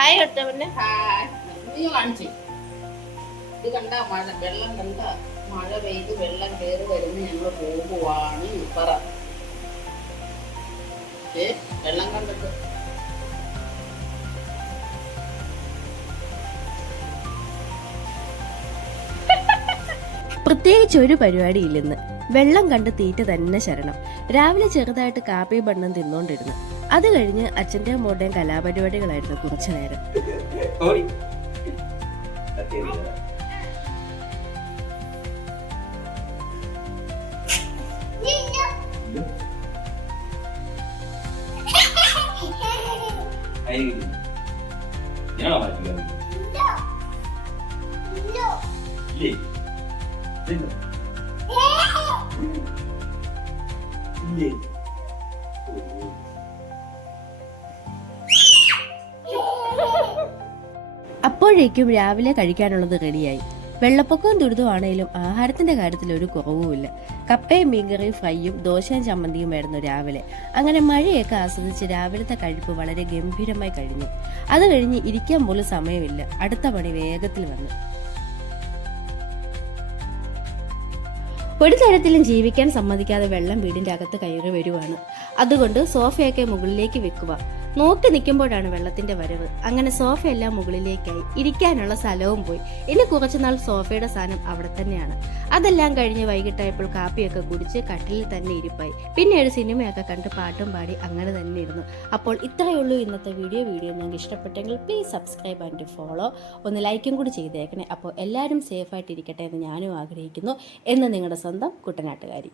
Hi ഒറ്റ പിന്നെ നീ കാണിച്ചു ഇത് കണ്ട മഴ വെള്ളം കണ്ട മഴ പെയ്ത് വെള്ളം കയറി വരുന്ന ഞങ്ങൾ പോകുവാണ് പറ വെള്ളം കണ്ടിട്ട് പ്രത്യേകിച്ച് ഒരു പരിപാടി ഇല്ലെന്ന്. വെള്ളം കണ്ട് തീറ്റ തന്നെ ശരണം. രാവിലെ ചെറുതായിട്ട് കാപ്പി ബണ്ണും തിന്നോണ്ടിരുന്നു. അത് കഴിഞ്ഞ് അച്ഛന്റെയും മോന്റെയും കലാപരിപാടികളായിരുന്നു കുറച്ചു നേരം. അപ്പോഴേക്കും രാവിലെ കഴിക്കാനുള്ളത് റെഡിയായി. വെള്ളപ്പൊക്കവും ദുരിതമാണേലും ആഹാരത്തിന്റെ കാര്യത്തിൽ ഒരു കുറവുമില്ല. കപ്പയും മീൻകറിയും ഫ്രൈയും ദോശയും ചമ്മന്തിയുമായിരുന്നു രാവിലെ. അങ്ങനെ മഴയൊക്കെ ആസ്വദിച്ച് രാവിലത്തെ കഴിപ്പ് വളരെ ഗംഭീരമായി കഴിഞ്ഞു. അത് കഴിഞ്ഞ് ഇരിക്കാൻ പോലും സമയമില്ല. അടുത്ത പണി വേഗത്തിൽ വന്നു. ഒരു തരത്തിലും ജീവിക്കാൻ സമ്മതിക്കാതെ വെള്ളം വീടിന്റെ അകത്ത് കയറി വരുവാണ്. അതുകൊണ്ട് സോഫയൊക്കെ മുകളിലേക്ക് വെക്കുക. നോക്കി നിൽക്കുമ്പോഴാണ് വെള്ളത്തിന്റെ വരവ്. അങ്ങനെ സോഫയെല്ലാം മുകളിലേക്കായി. ഇരിക്കാനുള്ള സ്ഥലവും പോയി. ഇനി കുറച്ചുനാൾ സോഫയുടെ സ്ഥാനം അവിടെ തന്നെയാണ്. അതെല്ലാം കഴിഞ്ഞ് വൈകിട്ടായപ്പോൾ കാപ്പിയൊക്കെ കുടിച്ച് കട്ടിലിൽ തന്നെ ഇരിപ്പായി. പിന്നെ ഒരു സിനിമയൊക്കെ കണ്ട് പാട്ടും പാടി അങ്ങനെ തന്നെ ഇരുന്നു. അപ്പോൾ ഇത്രയേ ഉള്ളൂ ഇന്നത്തെ വീഡിയോ നിങ്ങൾക്ക് ഇഷ്ടപ്പെട്ടെങ്കിൽ പ്ലീസ് സബ്സ്ക്രൈബ് ആൻഡ് ഫോളോ. ഒന്ന് ലൈക്കും കൂടി ചെയ്തേക്കണേ. അപ്പോൾ എല്ലാവരും സേഫായിട്ട് ഇരിക്കട്ടെ എന്ന് ഞാനും ആഗ്രഹിക്കുന്നു. എന്ന് നിങ്ങളുടെ സ്വന്തം കുട്ടനാട്ടുകാരി.